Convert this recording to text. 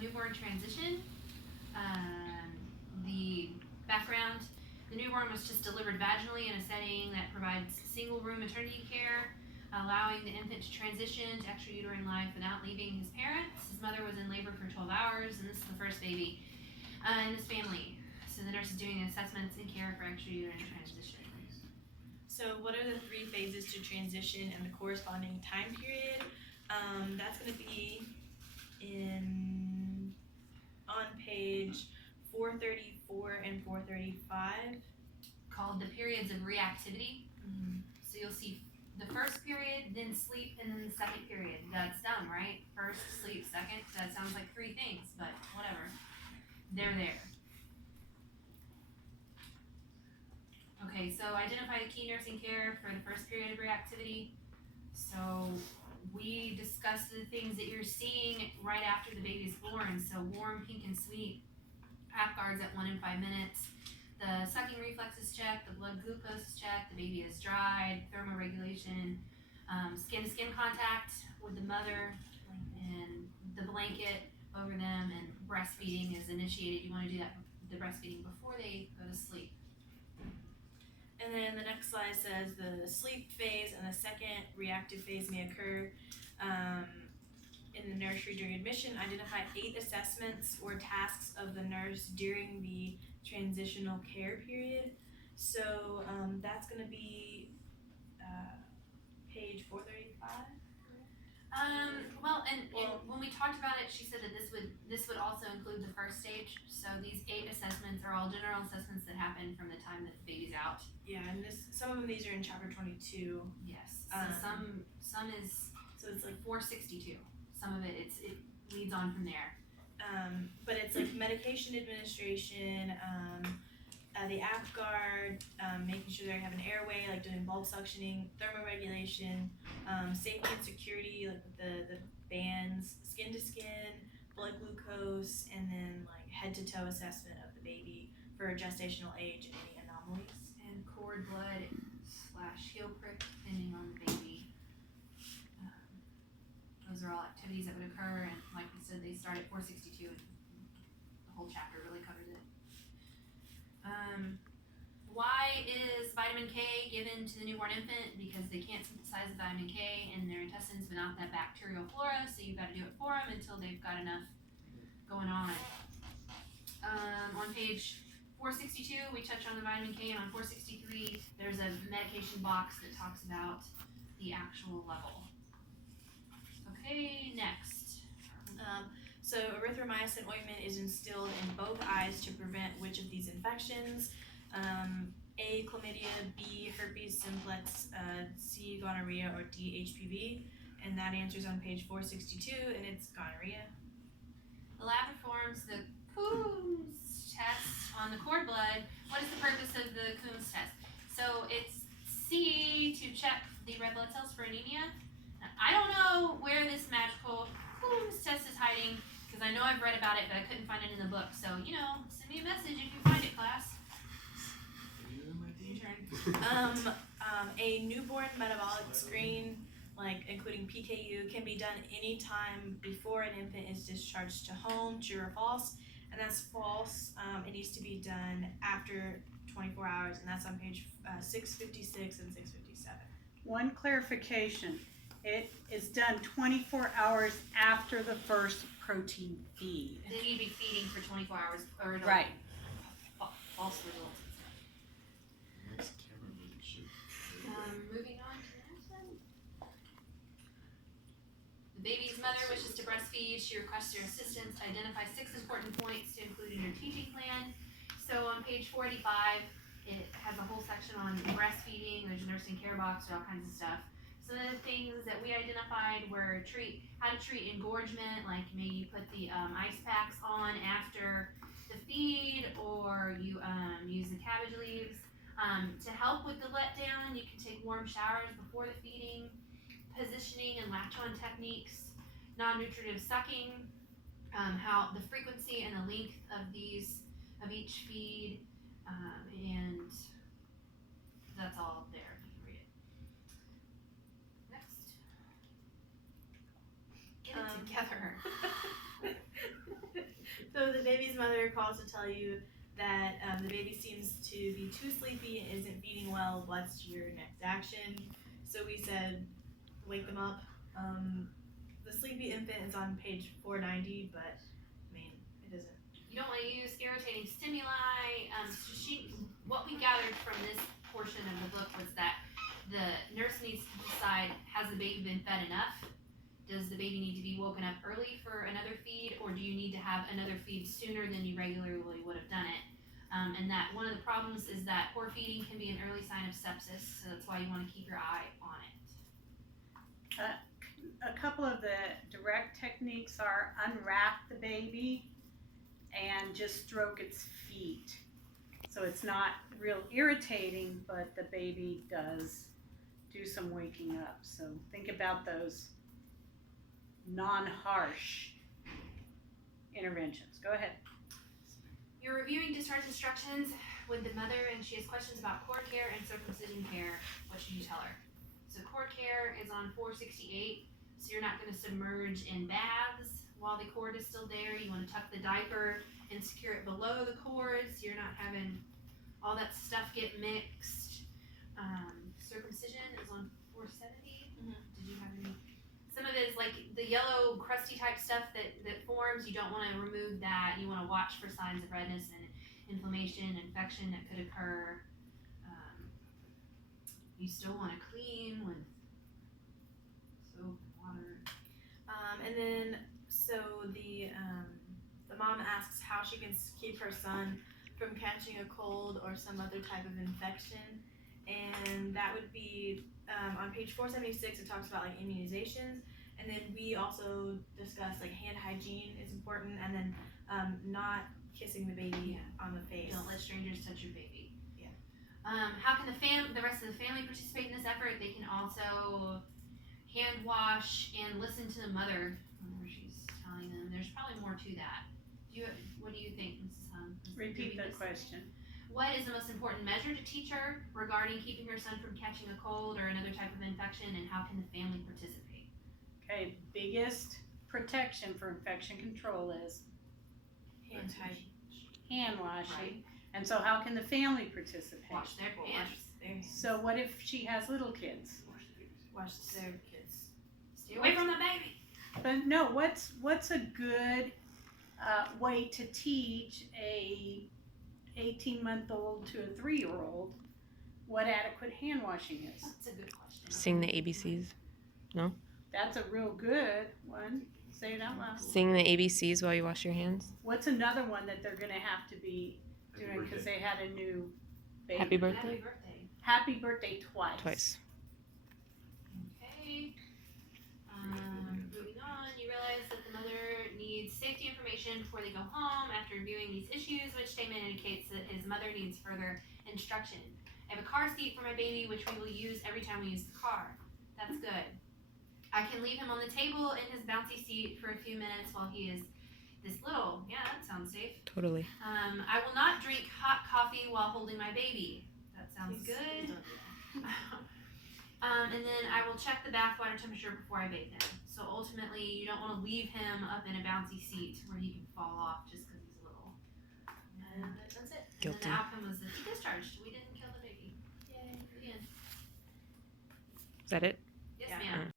newborn transition. The background, the newborn was just delivered vaginally in a setting that provides single room maternity care, allowing the infant to transition to extrauterine life without leaving his parents. His mother was in labor for 12 hours, and this is the first baby in this family. So the nurse is doing assessments and care for extrauterine transition. So what are the 3 phases to transition and the corresponding time period? That's going to be on page 434 and 435. Called the periods of reactivity. So you'll see the first period, then sleep, and then the second period. That's dumb, right? First, sleep, second. That sounds like 3 things, but whatever. They're there. Okay, so identify the key nursing care for the first period of reactivity. So we discussed the things that you're seeing right after the baby's born. So warm, pink, and sweet. Apgars at 1 and 5 minutes. The sucking reflex is checked, the blood glucose is checked, the baby is dried, thermoregulation, skin-to-skin contact with the mother, and the blanket over them, and breastfeeding is initiated. You want to do that, the breastfeeding, before they go to sleep. And then the next slide says the sleep phase and the second reactive phase may occur in the nursery during admission. Identify 8 assessments or tasks of the nurse during the transitional care period. So that's going to be page 435. Well, and when we talked about it, she said that this would also include the first stage. So these 8 assessments are all general assessments that happen from the time that the baby's out. Yeah, and some of these are in chapter 22. Yes. So some is, so it's like 462. Some of it leads on from there. But it's like medication administration, the Apgar, making sure they have an airway, like doing bulb suctioning, thermoregulation, safety and security, like with the bands, skin to skin, blood glucose, and then like head to toe assessment of the baby for gestational age and any anomalies. And cord blood / heel prick, depending on the baby. Those are all activities that would occur, and like we said, they start at 462, and the whole chapter really covered it. Why is vitamin K given to the newborn infant? Because they can't synthesize the vitamin K in their intestines without that bacterial flora, so you've got to do it for them until they've got enough going on. On page 462, we touch on the vitamin K, and on 463, there's a medication box that talks about the actual level. Okay, next. So erythromycin ointment is instilled in both eyes to prevent which of these infections? A, chlamydia, B, herpes simplex, C, gonorrhea, or D, HPV? And that answer's on page 462, and it's gonorrhea. The lab performs the Coombs test on the cord blood. What is the purpose of the Coombs test? So it's C, to check the red blood cells for anemia. Now, I don't know where this magical Coombs test is hiding, because I know I've read about it, but I couldn't find it in the book. So, send me a message if you find it, class. Your turn. A newborn metabolic screen, like including PKU, can be done anytime before an infant is discharged to home. True or false? And that's false. It needs to be done after 24 hours, and that's on page 656 and 657. One clarification. It is done 24 hours after the first protein feed. They need to be feeding for 24 hours, or it'll Right. False results. Moving on to the next one. The baby's mother wishes to breastfeed. She requests your assistance to identify 6 important points to include in your teaching plan. So on page 485, it has a whole section on breastfeeding. There's a nursing care box, all kinds of stuff. Some of the things that we identified were how to treat engorgement, like maybe you put the ice packs on after the feed, or you use the cabbage leaves. To help with the letdown, you can take warm showers before the feeding, positioning and latch-on techniques, non-nutritive sucking, how the frequency and the length of each feed, and that's all there. Get it together. mother calls to tell you that the baby seems to be too sleepy and isn't feeding well. What's your next action? So we said, wake them up. The sleepy infant is on page 490, but I mean, it doesn't. You don't want to use irritating stimuli. What we gathered from this portion of the book was that the nurse needs to decide, has the baby been fed enough? Does the baby need to be woken up early for another feed, or do you need to have another feed sooner than you regularly would have done it? And that one of the problems is that poor feeding can be an early sign of sepsis, so that's why you want to keep your eye on it. A couple of the direct techniques are unwrap the baby and just stroke its feet. So it's not real irritating, but the baby does do some waking up. So think about those non-harsh interventions. Go ahead. You're reviewing discharge instructions with the mother and she has questions about cord care and circumcision care. What should you tell her? So cord care is on 468. So you're not going to submerge in baths while the cord is still there. You want to tuck the diaper and secure it below the cord so you're not having all that stuff get mixed. Circumcision is on 470. Did you have any? Some of it is like the yellow crusty type stuff that forms. You don't want to remove that. You want to watch for signs of redness and inflammation, infection that could occur. You still want to clean with soap and water. And then so the mom asks how she can keep her son from catching a cold or some other type of infection, and that would be on page 476. It talks about like immunizations, and then we also discuss like hand hygiene is important, and then not kissing the baby on the face. Don't let strangers touch your baby. Yeah. How can the rest of the family participate in this effort? They can also hand wash and listen to the mother whenever she's telling them. There's probably more to that. What do you think, Mrs. Hum? Repeat the question. What is the most important measure to teach her regarding keeping her son from catching a cold or another type of infection, and how can the family participate? Okay, biggest protection for infection control is Hand hygiene. hand washing. Right. And so how can the family participate? Wash their hands. So what if she has little kids? Wash their kids. Stay away from the baby. But no, what's a good way to teach a 18-month-old to a 3-year-old what adequate hand washing is? That's a good question. Sing the ABCs. That's a real good one. Say it out loud. Sing the ABCs while you wash your hands. What's another one that they're going to have to be doing because they had a new baby? Happy birthday. Happy birthday. Happy birthday twice. Twice. Okay. Moving on, you realize that the mother needs safety information before they go home. After reviewing these issues, which statement indicates that his mother needs further instruction? I have a car seat for my baby, which we will use every time we use the car. That's good. I can leave him on the table in his bouncy seat for a few minutes while he is this little. Yeah, that sounds safe. Totally. I will not drink hot coffee while holding my baby. That sounds good. And then I will check the bath water temperature before I bathe him. So ultimately, you don't want to leave him up in a bouncy seat where he can fall off just because he's little. And that's it. And Guilty. then the outcome was that he discharged. We didn't kill the baby. Yay. The end. Is that it? Yes, Yeah. ma'am.